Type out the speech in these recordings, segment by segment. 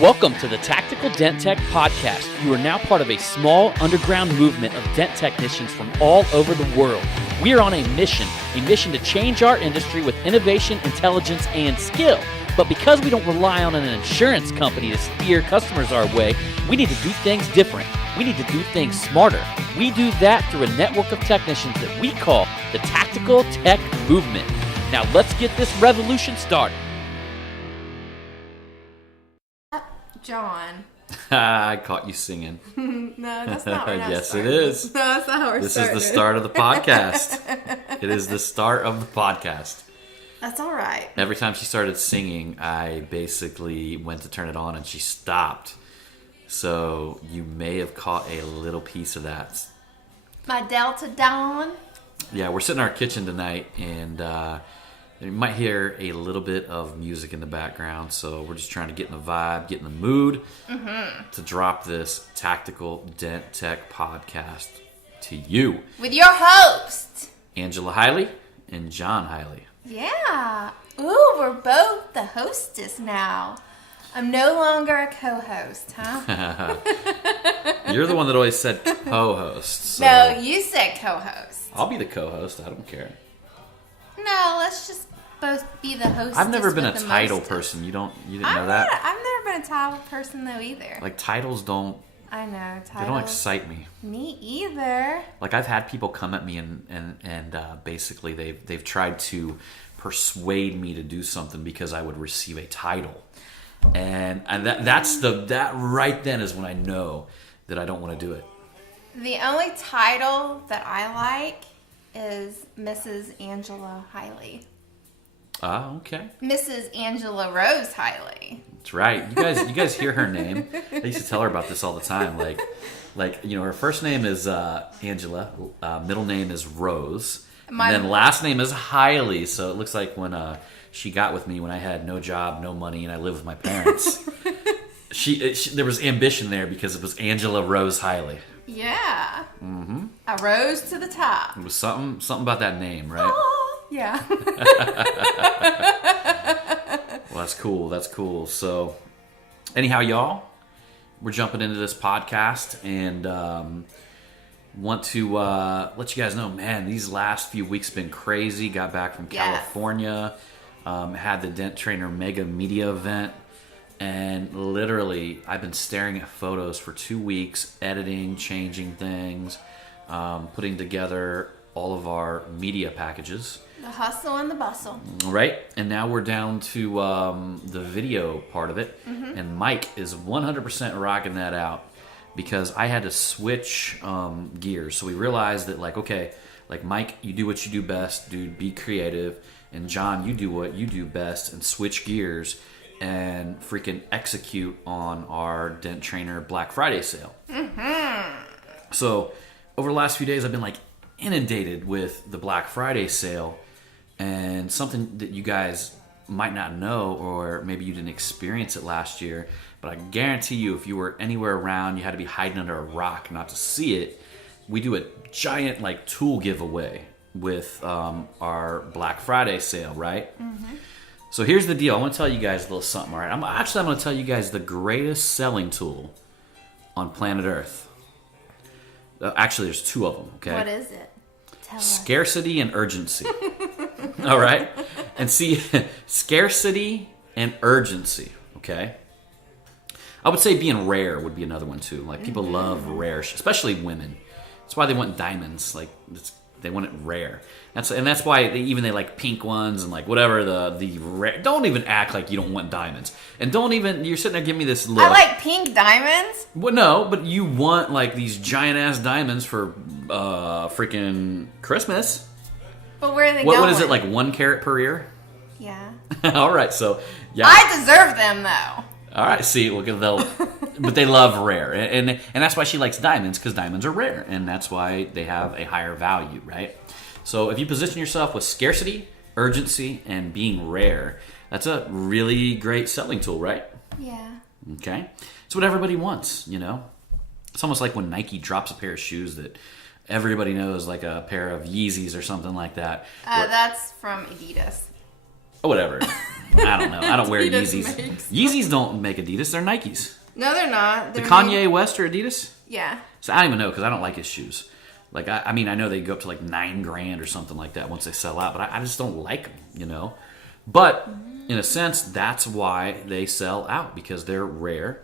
Welcome to the Tactical Dent Tech Podcast. You are now part of a small underground movement of dent technicians from all over the world. We are on a mission to change our industry with innovation, intelligence, and skill. But because we don't rely on an insurance company to steer customers our way, we need to do things different. We need to do things smarter. We do that through a network of technicians that we call the Tactical Tech Movement. Now let's get this revolution started. John. I caught you singing. No, that's not what Yes, it is. No, that's not how we're This starting. is the start of the podcast. It is the start of the podcast. That's all right. Every time she started singing, I basically went to turn it on and she stopped. So you may have caught a little piece of that. My Delta Dawn. Yeah, we're sitting in our kitchen tonight and you might hear a little bit of music in the background. So we're just trying to get in the vibe, get in the mood to drop this Tactical Dent Tech podcast to you. With your host. Angela Hiley and John Hiley. Yeah. Ooh, we're both the hostess now. I'm no longer a co-host, huh? You're the one that always said co-host. So No, you said co-host. I'll be the co-host. I don't care. No, let's just both be the hostess. I've never been a with the title mostest. person. You didn't know that? I've never been a title person though either. Like titles don't I know they titles. don't excite me. Me either. Like I've had people come at me and basically they've tried to persuade me to do something because I would receive a title. And that right then is when I know that I don't want to do it. The only title that I like is Mrs. Angela Hiley. Ah, okay. Mrs. Angela Rose Hiley. That's right. You guys hear her name. I used to tell her about this all the time. Like her first name is Angela, middle name is Rose, and then last name is Hiley. So it looks like when she got with me when I had no job, no money, and I lived with my parents. she there was ambition there because it was Angela Rose Hiley. Yeah. Mm-hmm. I rose to the top. It was something about that name, right? Oh, yeah. Well, that's cool. So, anyhow, y'all, we're jumping into this podcast and want to let you guys know, man, these last few weeks have been crazy. Got back from California, had the Dent Trainer Mega Media event, and literally, I've been staring at photos for 2 weeks, editing, changing things, putting together all of our media packages. The hustle and the bustle. Right, and now we're down to the video part of it, and Mike is 100% rocking that out because I had to switch gears. So we realized that, okay, Mike, you do what you do best, dude, be creative, and John, you do what you do best and switch gears and freaking execute on our Dent Trainer Black Friday sale. So over the last few days, I've been inundated with the Black Friday sale. And something that you guys might not know, or maybe you didn't experience it last year, but I guarantee you if you were anywhere around, you had to be hiding under a rock not to see it. We do a giant tool giveaway with our Black Friday sale, right? So here's the deal. I want to tell you guys a little something, all right? I'm going to tell you guys the greatest selling tool on planet Earth. Actually, there's two of them, okay? What is it? Tell us. Scarcity and urgency. All right? And see, scarcity and urgency, okay? I would say being rare would be another one too. People love rare, especially women. That's why they want diamonds. They want it rare. That's why they like pink ones and whatever the rare. Don't even act like you don't want diamonds. And don't even, you're sitting there giving me this look. I like pink diamonds. Well, no, but you want these giant ass diamonds for freaking Christmas. But where are they going? What is it, 1 carat per year? Yeah. All right, so yeah. I deserve them though. All right, see, but they love rare, and that's why she likes diamonds, because diamonds are rare, and that's why they have a higher value, right? So if you position yourself with scarcity, urgency, and being rare, that's a really great selling tool, right? Yeah. Okay, it's what everybody wants, It's almost like when Nike drops a pair of shoes that everybody knows, like a pair of Yeezys or something like that. That's from Adidas. Oh, whatever. I don't know. I don't wear Adidas Yeezys. makes. Yeezys don't make Adidas. They're Nikes. No, they're not. The Kanye West are Adidas? Yeah. So I don't even know because I don't like his shoes. Like, I mean, I know they go up to like $9,000 or something like that once they sell out, but I just don't like them, you know? But in a sense, that's why they sell out, because they're rare.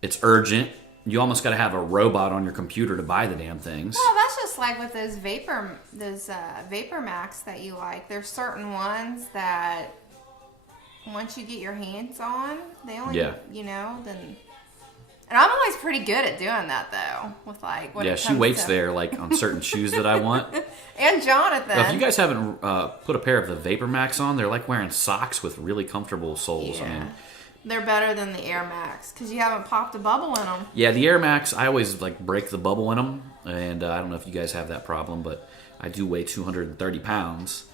It's urgent. You almost got to have a robot on your computer to buy the damn things. Well, that's just like with those Vapor Max that you like. There's certain ones that once you get your hands on, they only, then... And I'm always pretty good at doing that, though, with like what. Yeah, she waits there, like on certain shoes that I want. And Jonathan. Now, if you guys haven't put a pair of the Vapor Max on, they're like wearing socks with really comfortable soles. Yeah. I mean, they're better than the Air Max because you haven't popped a bubble in them. yeah, the Air Max, I always like break the bubble in them, and I don't know if you guys have that problem, but I do weigh 230 pounds,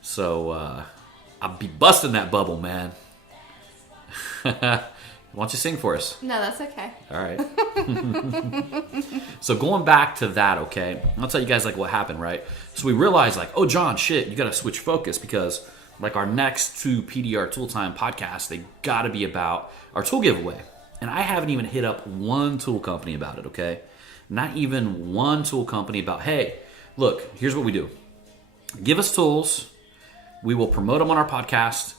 so I'll be busting that bubble, man. Why don't you sing for us? No, that's okay. All right. So going back to that, okay, I'll tell you guys like what happened, right? So we realized like, oh, John, shit, you got to switch focus because like our next 2 PDR Tool Time podcasts, they got to be about our tool giveaway. And I haven't even hit up one tool company about it, okay? Not even one tool company about, hey, look, here's what we do. Give us tools. We will promote them on our podcast.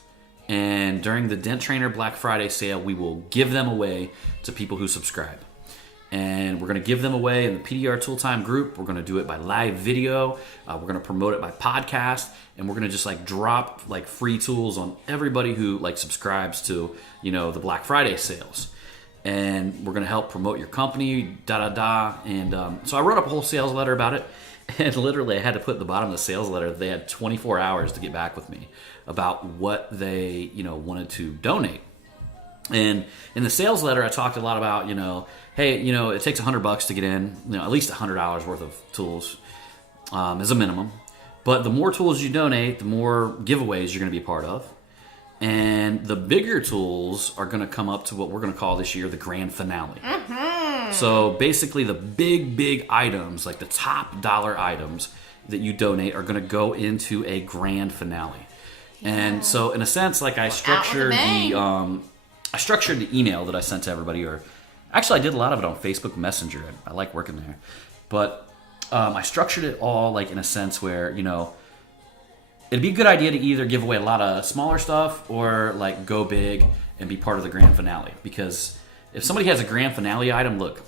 And during the Dent Trainer Black Friday sale, we will give them away to people who subscribe. And we're going to give them away in the PDR Tool Time group. We're going to do it by live video. We're going to promote it by podcast. And we're going to just like drop like free tools on everybody who like subscribes to, the Black Friday sales. And we're going to help promote your company, And so I wrote up a whole sales letter about it. And literally I had to put at the bottom of the sales letter, they had 24 hours to get back with me about what they, wanted to donate. And in the sales letter, I talked a lot about, hey, it takes $100 to get in, at least $100 worth of tools as a minimum. But the more tools you donate, the more giveaways you're going to be a part of. And the bigger tools are going to come up to what we're going to call this year the grand finale. Mm-hmm. So basically the big items, like the top dollar items that you donate are going to go into a grand finale. Yeah. And so in a sense, like I structured the email that I sent to everybody, or actually I did a lot of it on Facebook Messenger. I like working there. But I structured it all like in a sense where, it'd be a good idea to either give away a lot of smaller stuff or like go big and be part of the grand finale. Because if somebody has a grand finale item, look,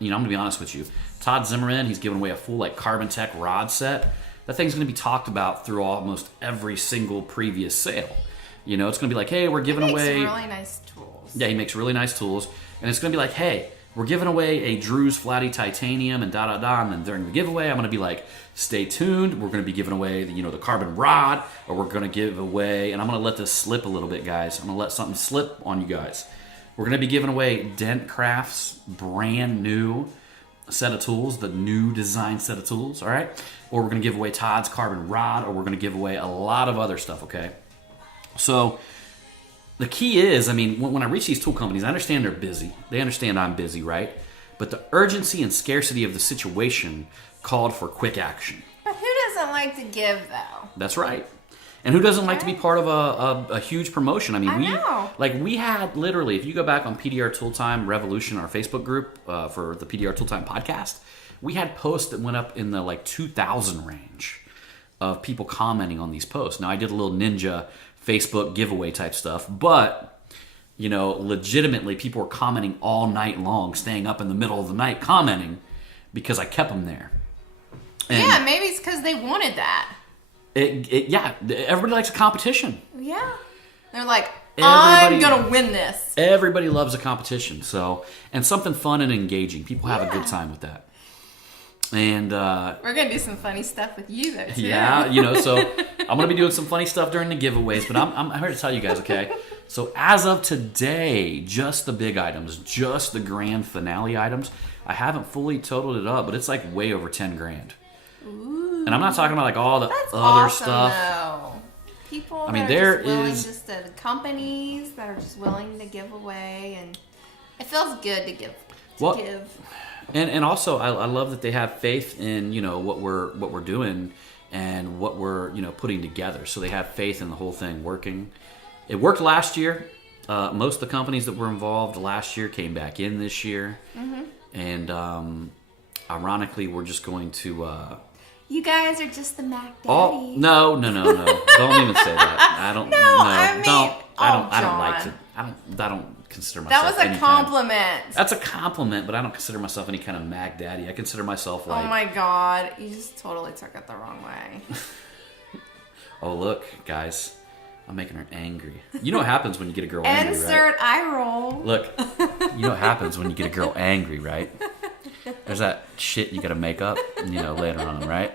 I'm going to be honest with you. Todd Zimmerman, he's giving away a full like Carbon Tech rod set. That thing's going to be talked about through almost every single previous sale. It's going to be like, hey, we're giving away... He makes really nice tools. Yeah, he makes really nice tools. And it's going to be like, hey, we're giving away a Drew's Flatty Titanium and And then during the giveaway, I'm going to be like, stay tuned. We're going to be giving away the carbon rod, or we're going to give away, and I'm going to let this slip a little bit, guys. I'm going to let something slip on you guys. We're going to be giving away Dent Craft's brand new set of tools, the new design set of tools, all right? Or we're going to give away Todd's carbon rod, or we're going to give away a lot of other stuff, okay? So the key is, when I reach these tool companies, I understand they're busy. They understand I'm busy, right? But the urgency and scarcity of the situation called for quick action. But who doesn't like to give, though? That's right. And who doesn't like to be part of a huge promotion? I know. We had literally, if you go back on PDR Tool Time Revolution, our Facebook group for the PDR Tool Time podcast, we had posts that went up in the 2,000 range of people commenting on these posts. Now I did a little ninja Facebook giveaway type stuff, but legitimately people were commenting all night long, staying up in the middle of the night commenting because I kept them there. And yeah, maybe it's because they wanted that. Everybody likes a competition. Yeah. They're like, I'm going to win this. Everybody loves a competition. And something fun and engaging. People have a good time with that. And we're going to do some funny stuff with you, though, too. Yeah, so I'm going to be doing some funny stuff during the giveaways, but I'm here to tell you guys, okay? So as of today, just the big items, just the grand finale items, I haven't fully totaled it up, but it's like way over 10 grand. Ooh. And I'm not talking about like all the That's other awesome, stuff. Though. People that there are just willing, is just the companies that are just willing to give away, and it feels good to give. And also I love that they have faith in what we're doing, and what we're putting together. So they have faith in the whole thing working. It worked last year. Most of the companies that were involved last year came back in this year, and ironically, we're just going to. You guys are just the Mac Daddies. Oh no! Don't even say that. I don't. I don't like to. I don't consider myself. That was a compliment. That's a compliment, but I don't consider myself any kind of Mac Daddy. I consider myself like. Oh my God! You just totally took it the wrong way. Oh look, guys. I'm making her angry. You know what happens when you get a girl angry, right? Insert eye roll. Look, you know what happens when you get a girl angry, right? There's that shit you gotta make up, later on, right?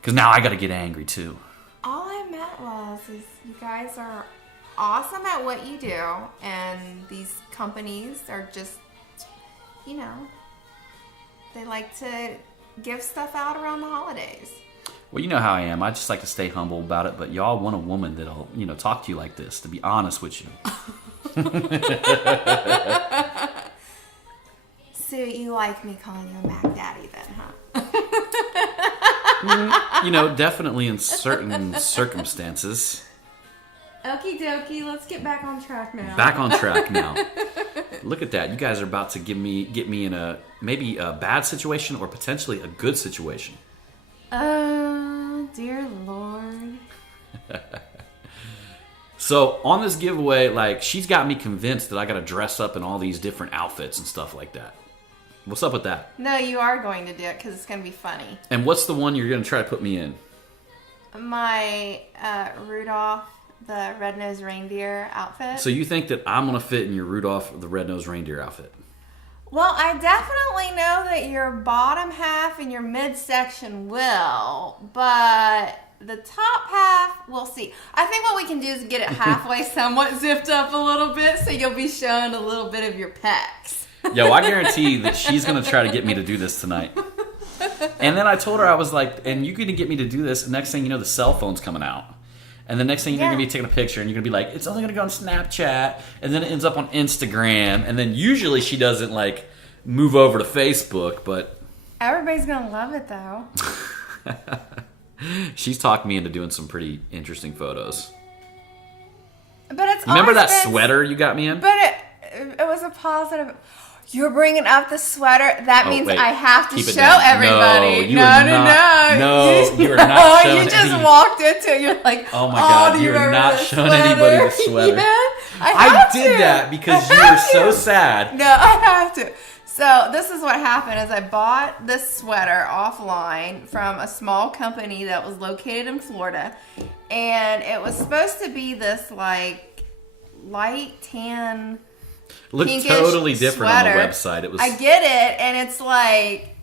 Because now I gotta get angry too. All I meant is you guys are awesome at what you do, and these companies are just, they like to give stuff out around the holidays. Well, you know how I am. I just like to stay humble about it, but y'all want a woman that'll, talk to you like this, to be honest with you. So you like me calling you a Mac Daddy then, huh? Definitely in certain circumstances. Okie dokie, let's get back on track now. Back on track now. Look at that. You guys are about to get me in maybe a bad situation or potentially a good situation. Dear Lord. So on this giveaway, she's got me convinced that I got to dress up in all these different outfits and stuff like that. What's up with that? No, you are going to do it because it's going to be funny. And what's the one you're going to try to put me in? My Rudolph the Red-Nosed Reindeer outfit. So you think that I'm going to fit in your Rudolph the Red-Nosed Reindeer outfit? Well, I definitely know that your bottom half and your midsection will, but the top half, we'll see. I think what we can do is get it halfway somewhat zipped up a little bit so you'll be showing a little bit of your pecs. Yo, I guarantee that she's going to try to get me to do this tonight. And then I told her, I was like, and you're going to get me to do this, and next thing you know, the cell phone's coming out. And the next thing you're going to be taking a picture, and you're going to be like, it's only going to go on Snapchat, and then it ends up on Instagram, and then usually she doesn't, move over to Facebook, but... Everybody's going to love it, though. She's talked me into doing some pretty interesting photos. But it's remember that sweater you got me in? But it was a positive... You're bringing up the sweater. That means wait. I have to show down. everybody. No, you are not showing you just walked into it. You're like, oh my God, do you you're not showing sweater? anybody the sweater. Yeah, I did that because you were so sad. No, I have to. So this is what happened is I bought this sweater offline from a small company that was located in Florida. And it was supposed to be this light tan... Looked totally different sweater. On the website. It was. I get it, and it's like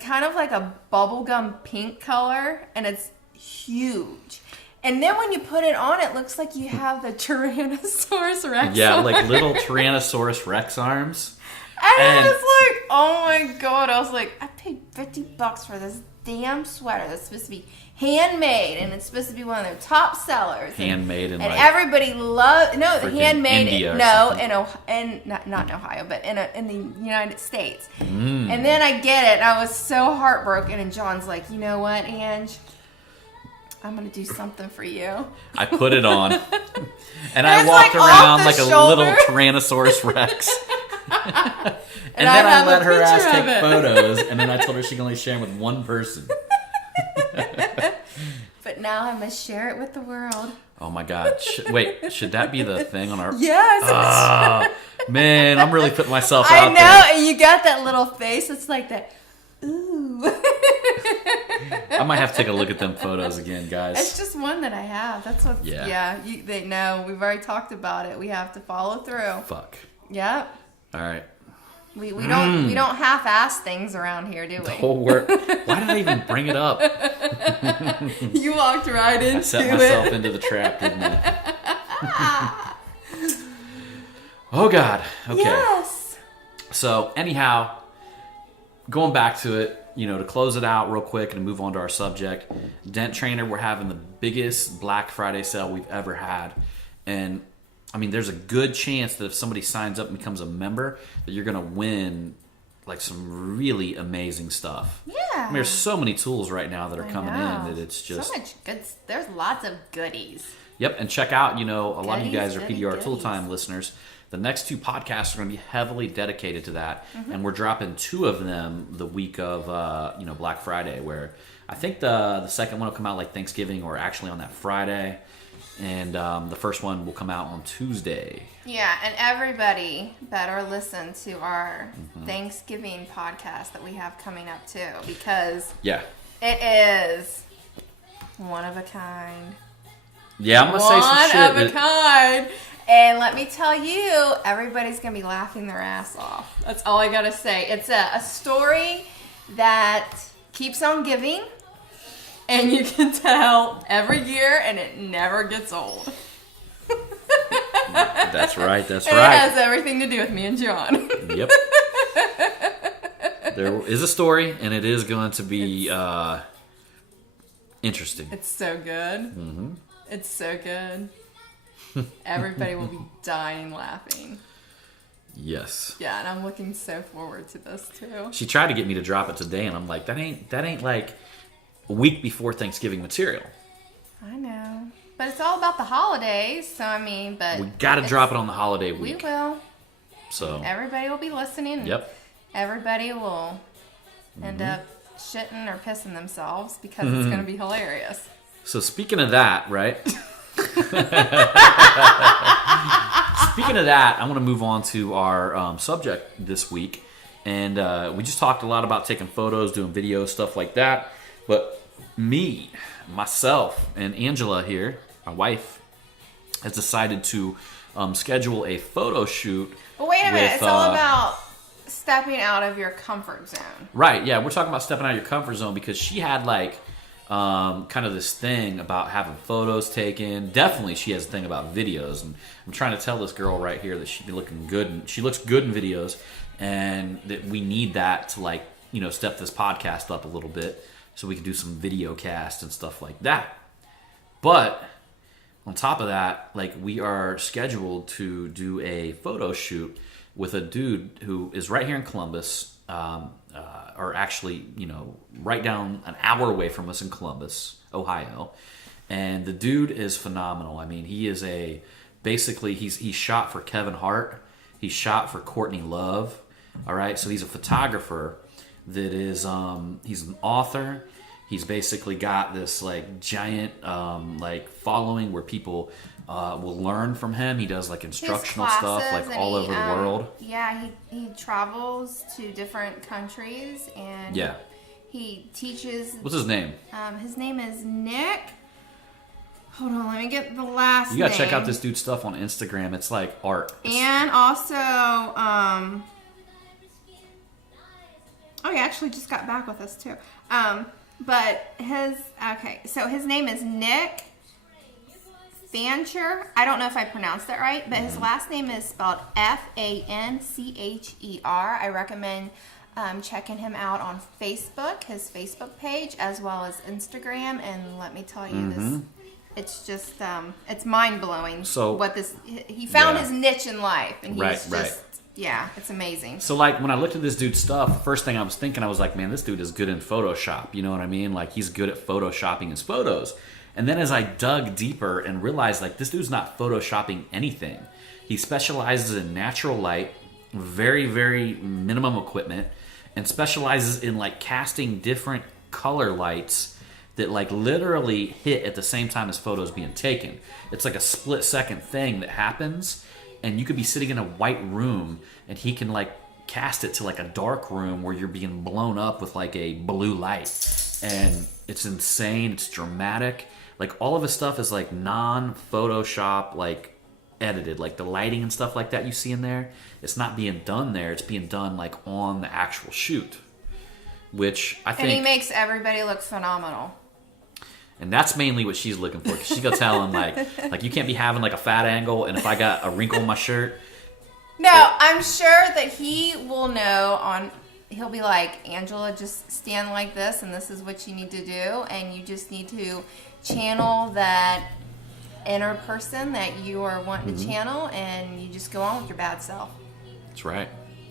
kind of like a bubblegum pink color, and it's huge. And then when you put it on, it looks like you have the Tyrannosaurus Rex. Yeah, arms. like little Tyrannosaurus Rex arms. And I was like, oh my God! I was like, I paid $50 for this damn sweater that's supposed to be handmade, and it's supposed to be one of their top sellers. Handmade and everybody loves handmade. India not in Ohio, but in the United States. And then I get it, and I was so heartbroken. And John's like, you know what, Ange? I'm gonna do something for you. I put it on, and I walked around like a little Tyrannosaurus Rex. And then I let her ass take photos, and then I told her she can only share them with one person. But now I must share it with the world. Oh my God. Wait, should that be the thing on our... Yes. Man, I'm really putting myself I out know, there. and you got that little face. It's like that, ooh. I might have to take a look at them photos again, guys. It's just one that I have. That's what... Yeah. They know. We've already talked about it. We have to follow through. Fuck. Yep. All right. We don't half-ass things around here, do we? The whole work. Why did I even bring it up? You walked right into it. I set myself into the trap, didn't I? Oh God. Okay. Yes. So anyhow, going back to it, to close it out real quick and move on to our subject, Dent Trainer, we're having the biggest Black Friday sale we've ever had, and I mean, there's a good chance that if somebody signs up and becomes a member, that you're going to win like some really amazing stuff. Yeah. I mean, there's so many tools right now that are coming in that it's just so much good. There's lots of goodies. Yep, and check out, a lot of you guys are PDR goodies. Tool Time listeners. The next 2 podcasts are going to be heavily dedicated to that, and we're dropping 2 of them the week of Black Friday, where I think the second one will come out like Thanksgiving or actually on that Friday, and the first one will come out on Tuesday. Yeah, and everybody better listen to our Thanksgiving podcast that we have coming up too, because it is one of a kind. Yeah, I'm gonna say some shit. One of a kind. And let me tell you, everybody's going to be laughing their ass off. That's all I got to say. It's a story that keeps on giving, and you can tell every year, and it never gets old. That's right. It has everything to do with me and John. Yep. There is a story, and it is going to be interesting. It's so good. Mm-hmm. It's so good. Everybody will be dying laughing. Yes. Yeah, and I'm looking so forward to this too. She tried to get me to drop it today, and I'm like, that ain't like a week before Thanksgiving material. I know, but it's all about the holidays. So I mean, but we got to drop it on the holiday week. We will. So everybody will be listening. Yep. Everybody will end up shitting or pissing themselves because it's going to be hilarious. So speaking of that, right? Speaking of that, I want to move on to our subject this week. And we just talked a lot about taking photos, doing videos, stuff like that. But myself, and Angela here, my wife, has decided to schedule a photo shoot. But wait a minute, it's all about stepping out of your comfort zone. Right, yeah, we're talking about stepping out of your comfort zone because she had kind of this thing about having photos taken. Definitely she has a thing about videos, and I'm trying to tell this girl right here that she'd be looking good, and she looks good in videos, and that we need that to step this podcast up a little bit so we can do some video cast and stuff like that. But on top of that, we are scheduled to do a photo shoot with a dude who is right here in Columbus, or actually, right down an hour away from us in Columbus, Ohio. And the dude is phenomenal. I mean, he is he's shot for Kevin Hart. He's shot for Courtney Love. All right. So he's a photographer that is, he's an author. He's basically got this giant, following where people will learn from him. He does instructional stuff all over the world. Yeah, he travels to different countries and he teaches. What's his name? His name is Nick. Hold on, let me get the last name. You gotta check out this dude's stuff on Instagram. It's like art. And also, he actually just got back with us too. But so his name is Nick Fancher. I don't know if I pronounced that right, but his last name is spelled Fancher. I recommend checking him out on Facebook, his Facebook page, as well as Instagram. And let me tell you, this it's just it's mind blowing. So he found his niche in life, and he's just. Yeah, it's amazing. So, when I looked at this dude's stuff, the first thing I was thinking, I was like, man, this dude is good in Photoshop. You know what I mean? He's good at Photoshopping his photos. And then as I dug deeper and realized, this dude's not Photoshopping anything. He specializes in natural light, very, very minimum equipment, and specializes in, casting different color lights that, literally hit at the same time as photos being taken. It's a split-second thing that happens. And you could be sitting in a white room, and he can cast it to a dark room where you're being blown up with a blue light, and it's insane. It's dramatic. All of his stuff is non-Photoshop edited. The lighting and stuff like that you see in there, it's not being done there. It's being done on the actual shoot, which I think. And he makes everybody look phenomenal. And that's mainly what she's looking for. Because she's going to tell him, you can't be having, a fat angle, and if I got a wrinkle in my shirt. No, I'm sure that he will know he'll be like, Angela, just stand like this, and this is what you need to do. And you just need to channel that inner person that you are wanting to channel, and you just go on with your bad self. That's right.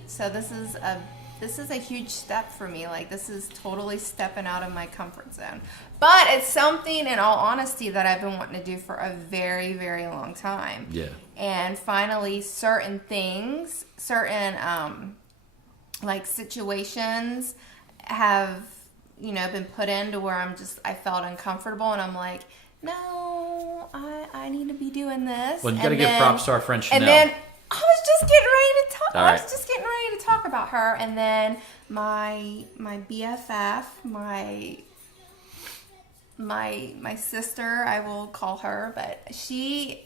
So this is a this is a huge step for me. Like, this is totally stepping out of my comfort zone. But it's something, in all honesty, that I've been wanting to do for a very, very long time. Yeah. And finally, certain things, like situations have, been put into where I felt uncomfortable, and I'm like, no, I need to be doing this. Well, you got to give props to our friend Chanel. And then I was just getting ready to talk. All right. I was just getting ready to talk about her, and then my BFF, my sister, I will call her, but she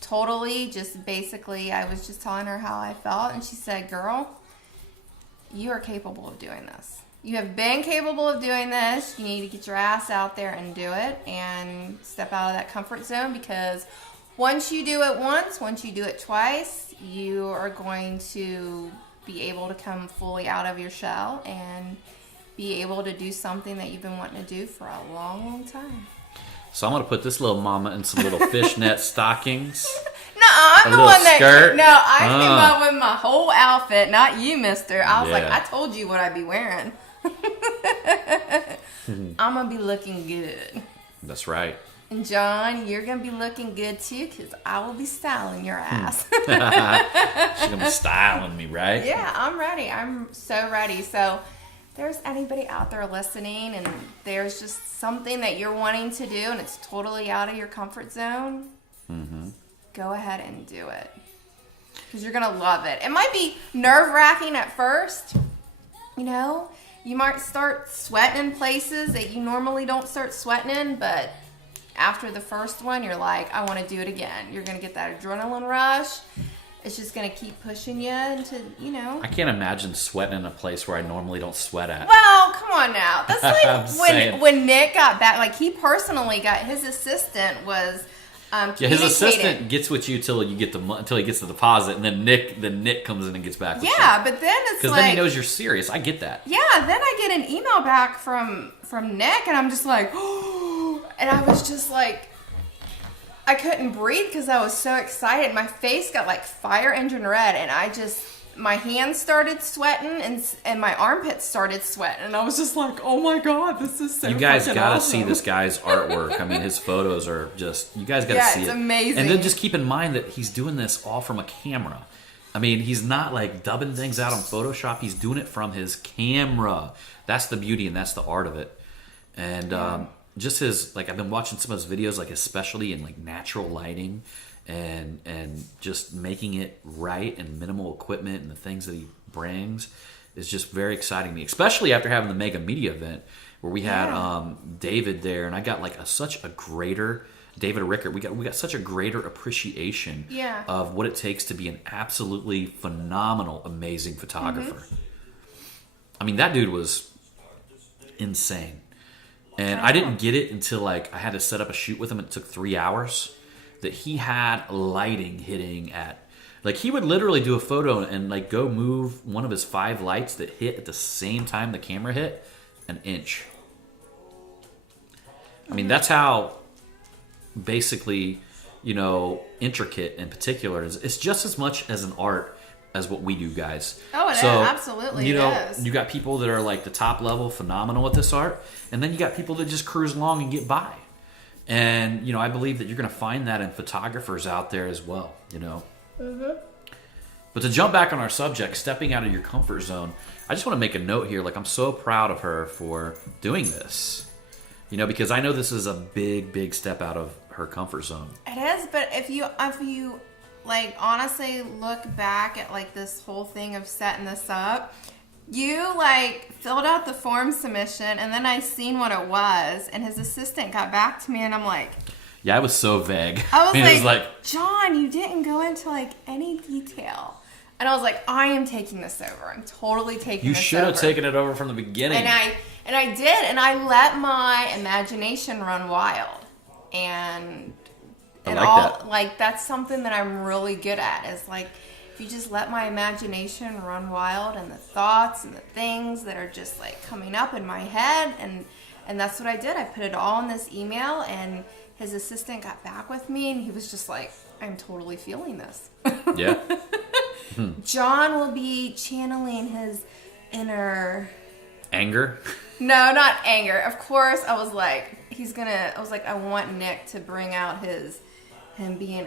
totally just basically, I was just telling her how I felt, and she said, "Girl, you are capable of doing this. You have been capable of doing this. You need to get your ass out there and do it and step out of that comfort zone, because once you do it once, once you do it twice, you are going to be able to come fully out of your shell and be able to do something that you've been wanting to do for a long, long time." So I'm going to put this little mama in some little fishnet stockings. No, I'm the little one that. skirt. No, I came up with my whole outfit, not you, mister. I was like, Yeah. I told you what I'd be wearing. I'm going to be looking good. That's right. And John, you're going to be looking good too, because I will be styling your ass. She's going to be styling me, right? Yeah, I'm ready. I'm so ready. So if there's anybody out there listening and there's just something that you're wanting to do and it's totally out of your comfort zone, go ahead and do it. Because you're going to love it. It might be nerve-wracking at first. You might start sweating in places that you normally don't start sweating in, but after the first one, you're like, I want to do it again. You're going to get that adrenaline rush. It's just going to keep pushing you into, I can't imagine sweating in a place where I normally don't sweat at. Well, come on now. That's like saying. when Nick got back, like he personally got, his assistant was Yeah, his assistant gets with you until he gets the deposit, and then Nick comes in and gets back with you. Yeah, but then it's because like, then he knows you're serious. I get that. Yeah, then I get an email back from Nick, and I'm just like, oh, and I was just like, I couldn't breathe because I was so excited. My face got like fire engine red, and my hands started sweating, and my armpits started sweating, and I was just like, oh my god, this is so. You guys gotta awesome. see this guy's artwork. I mean, his photos are just, you guys gotta see it. Yeah, it's amazing. And then just keep in mind that he's doing this all from a camera. I mean, he's not like dubbing things out on Photoshop. He's doing it from his camera. That's the beauty and that's the art of it. And just his, like, I've been watching some of his videos, like especially in like natural lighting and just making it right and minimal equipment and the things that he brings is just very exciting to me, especially after having the Mega Media event where we had David there, and I got like such a greater David Rickert. We got such a greater appreciation of what it takes to be an absolutely phenomenal, amazing photographer. I mean, that dude was insane. And I didn't get it until like I had to set up a shoot with him. It took 3 hours. That he had lighting hitting at, like he would literally do a photo and like go move one of his 5 lights that hit at the same time the camera hit an inch. I mean, that's how basically, intricate in particular is. It's just as much as an art as what we do, guys. Oh, it is. Absolutely. You is. got people that are like the top level phenomenal with this art, and then you got people that just cruise along and get by. And, I believe that you're going to find that in photographers out there as well, But to jump back on our subject, stepping out of your comfort zone, I just want to make a note here. Like, I'm so proud of her for doing this, because I know this is a big, big step out of her comfort zone. It is, but if you like honestly look back at like this whole thing of setting this up, you like filled out the form submission, and then I seen what it was, and his assistant got back to me, and I'm like, yeah, I was so vague. I was like, John, you didn't go into like any detail. And I was like, I am taking this over. I'm totally taking this over. You should have taken it over from the beginning. And I did, and I let my imagination run wild. And like that's something that I'm really good at, is like, if you just let my imagination run wild, and the thoughts and the things that are just like coming up in my head, and that's what I did. I put it all in this email, and his assistant got back with me, and he was just like, I'm totally feeling this. Yeah. John will be channeling inner anger. No, not anger. Of course, I was like, I want Nick to bring out him being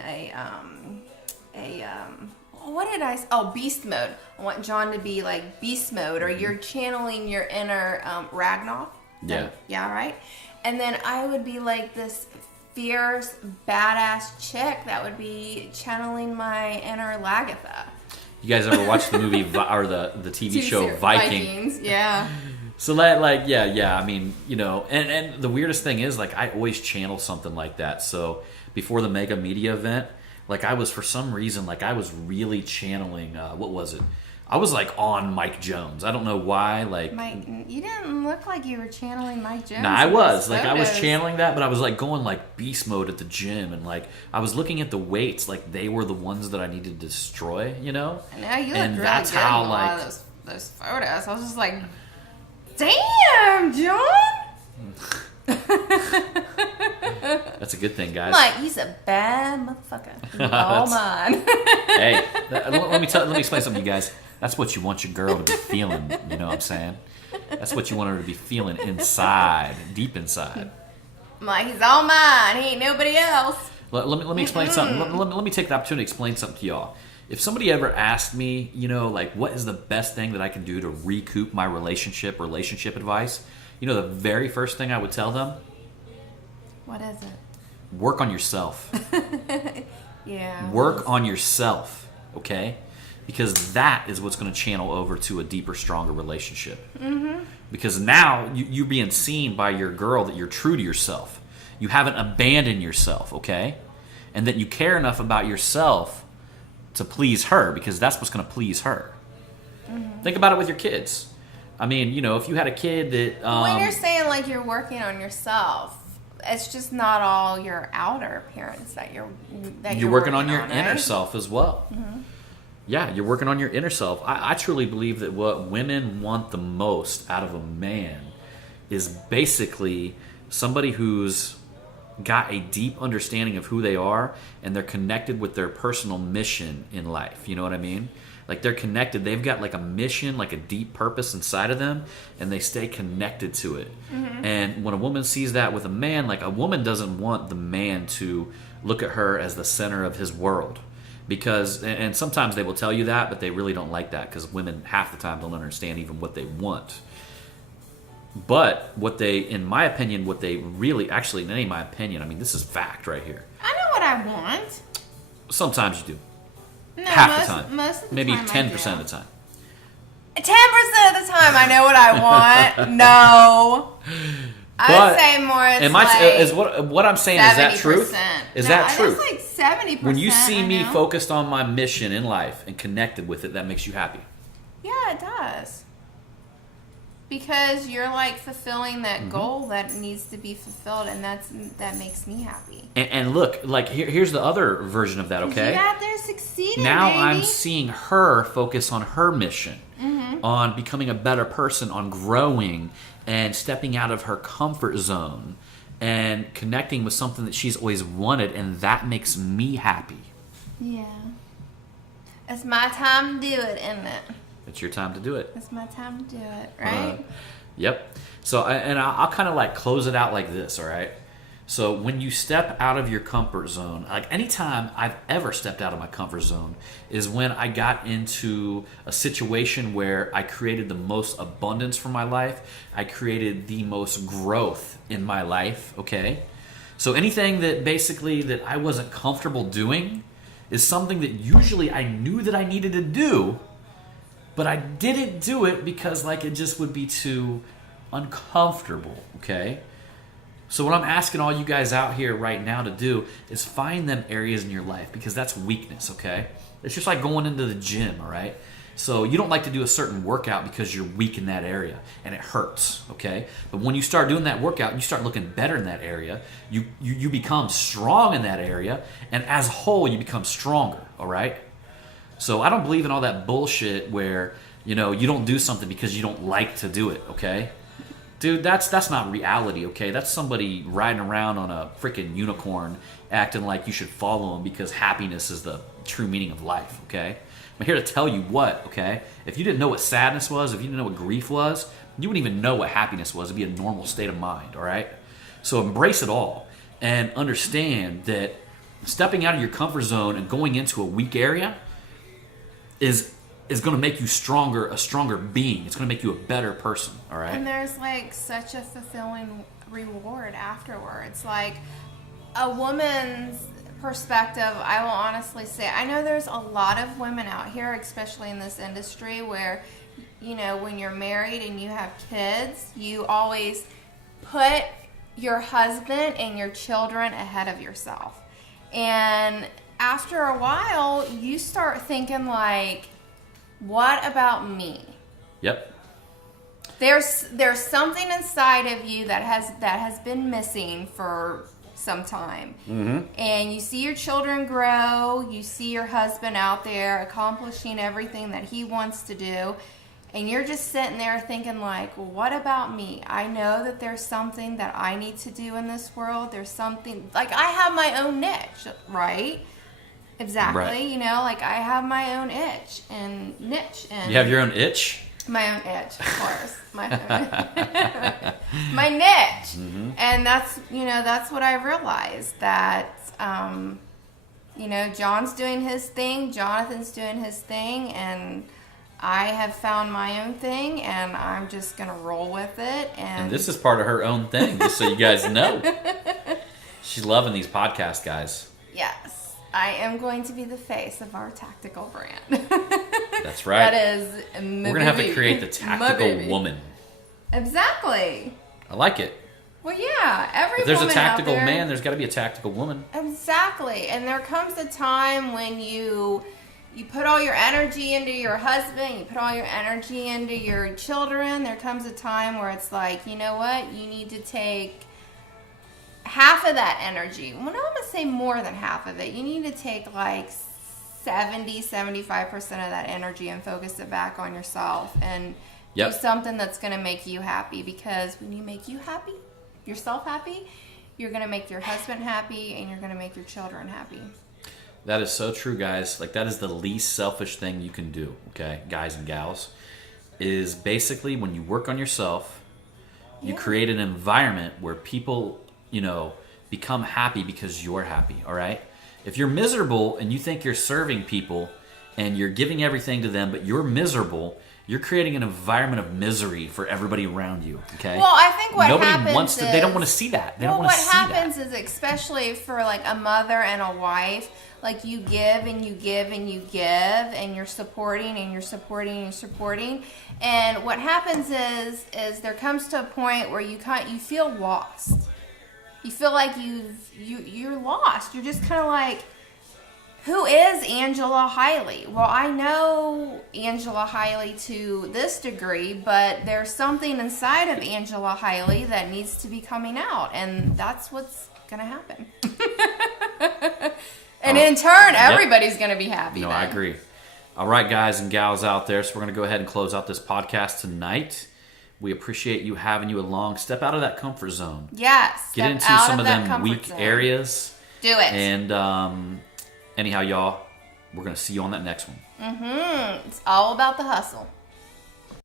beast mode. I want John to be like beast mode, or you're channeling your inner Ragnar. Yeah. Yeah, right? And then I would be like this fierce, badass chick that would be channeling my inner Lagatha. You guys ever watch the movie or the TV show Vikings? Yeah. So that, like, yeah. I mean, and the weirdest thing is, like, I always channel something like that. So before the Mega Media event, like, I was, for some reason, like, I was really channeling, what was it? I was, like, on Mike Jones. I don't know why, like... You didn't look like you were channeling Mike Jones. Nah, I was. Like, I was channeling that, but I was, like, going, like, beast mode at the gym. And, like, I was looking at the weights. Like, they were the ones that I needed to destroy, I know, you look and really that's good how, in a like... lot of those photos. I was just like, damn, John! That's a good thing, guys. Like, he's a bad motherfucker. He's all mine. Hey, let me explain something to you guys. That's what you want your girl to be feeling. You know what I'm saying? That's what you want her to be feeling inside, deep inside. I'm like, he's all mine. He ain't nobody else. Let me explain something. Let me take the opportunity to explain something to y'all. If somebody ever asked me, like, what is the best thing that I can do to recoup my relationship advice, the very first thing I would tell them? What is it? Work on yourself. Yeah. Work on yourself, okay? Because that is what's going to channel over to a deeper, stronger relationship. Mm-hmm. Because now you're being seen by your girl that you're true to yourself. You haven't abandoned yourself, okay? And that you care enough about yourself to please her, because that's what's going to please her. Mm-hmm. Think about it with your kids. I mean, if you had a kid that... when you're saying, like, you're working on yourself, it's just not all your outer appearance that you're working on your inner right? self as well. Mm-hmm. Yeah, you're working on your inner self. I truly believe that what women want the most out of a man is basically somebody who's got a deep understanding of who they are, and they're connected with their personal mission in life. You know what I mean? Like, they're connected. They've got, like, a mission, like a deep purpose inside of them, and they stay connected to it. Mm-hmm. And when a woman sees that with a man, like, a woman doesn't want the man to look at her as the center of his world. Because, and sometimes they will tell you that, but they really don't like that, because women half the time don't understand even what they want. But in my opinion, what they really, actually, it ain't my opinion, I mean, this is fact right here. I know what I want. Sometimes you do. No, half the time. Most of the maybe time 10% of the time. 10% of the time I know what I want. No. I would say more. What I'm saying, is that truth? Is that truth? It's like 70%. When you see me focused on my mission in life and connected with it, that makes you happy. Yeah, it does. Because you're, like, fulfilling that goal that needs to be fulfilled, and that makes me happy. And look, like, here's the other version of that, okay? You're out there succeeding, now baby. I'm seeing her focus on her mission, on becoming a better person, on growing and stepping out of her comfort zone and connecting with something that she's always wanted, and that makes me happy. Yeah. It's my time to do it, isn't it? It's your time to do it. It's my time to do it, right? Yep. So, I'll kind of, like, close it out like this, all right? So when you step out of your comfort zone, like, anytime I've ever stepped out of my comfort zone is when I got into a situation where I created the most abundance for my life. I created the most growth in my life, okay? So anything that basically that I wasn't comfortable doing is something that usually I knew that I needed to do, but I didn't do it because, like, it just would be too uncomfortable, okay? So what I'm asking all you guys out here right now to do is find them areas in your life, because that's weakness, okay? It's just like going into the gym, all right? So you don't like to do a certain workout because you're weak in that area and it hurts, okay? But when you start doing that workout and you start looking better in that area, you become strong in that area, and as a whole you become stronger, all right? So I don't believe in all that bullshit where, you don't do something because you don't like to do it, okay? Dude, that's not reality, okay? That's somebody riding around on a freaking unicorn acting like you should follow him because happiness is the true meaning of life, okay? I'm here to tell you what, okay? If you didn't know what sadness was, if you didn't know what grief was, you wouldn't even know what happiness was. It'd be a normal state of mind, all right? So embrace it all and understand that stepping out of your comfort zone and going into a weak area is going to make you stronger, a stronger being. It's going to make you a better person, all right? And there's like such a fulfilling reward afterwards. Like a woman's perspective, I will honestly say, I know there's a lot of women out here, especially in this industry, where, you know, when you're married and you have kids, you always put your husband and your children ahead of yourself. And after a while, you start thinking like, what about me? Yep. There's something inside of you that has been missing for some time. Mm-hmm. And you see your children grow, you see your husband out there accomplishing everything that he wants to do, and you're just sitting there thinking like, well, what about me? I know that there's something that I need to do in this world. There's something, like I have my own niche, right? Exactly. Right. You know, like I have my own itch and niche. And you have your own itch? My own itch, of course. My niche. Mm-hmm. And that's, you know, that's what I realized, that, you know, John's doing his thing, Jonathan's doing his thing, and I have found my own thing, and I'm just going to roll with it. And this is part of her own thing, just so you guys know. She's loving these podcasts, guys. Yes. I am going to be the face of our tactical brand. That's right. That is We're going to have to create the tactical woman. Exactly. I like it. Well, yeah. Every if there's woman a tactical out there, man, there's got to be a tactical woman. Exactly. And there comes a time when you put all your energy into your husband, you put all your energy into your children. There comes a time where it's like, you know what? You need to take half of that energy. Well, no, I'm going to say more than half of it. You need to take like 70-75% of that energy and focus it back on yourself and do something that's going to make you happy, because when you make you happy, yourself happy, you're going to make your husband happy and you're going to make your children happy. That is so true, guys. Like, that is the least selfish thing you can do, okay, guys and gals, is basically when you work on yourself, you create an environment where people, you know, become happy because you're happy, all right? If you're miserable and you think you're serving people and you're giving everything to them, but you're miserable, you're creating an environment of misery for everybody around you, okay? Well, I think what Nobody happens wants to, they don't want to see that. They don't want to see that. What happens is, especially for like a mother and a wife, like you give and you give and you give and you're supporting and you're supporting and you're supporting. And what happens is there comes to a point where you feel lost. You feel like you're lost. You're just kind of like, who is Angela Hiley? Well, I know Angela Hiley to this degree, but there's something inside of Angela Hiley that needs to be coming out, and that's what's going to happen. And in turn, everybody's going to be happy. No, then. I agree. All right, guys and gals out there, so we're going to go ahead and close out this podcast tonight. We appreciate you having you along. Step out of that comfort zone. Yes. Get into some of them weak areas. Do it. And anyhow, y'all, we're going to see you on that next one. Mm-hmm. It's all about the hustle.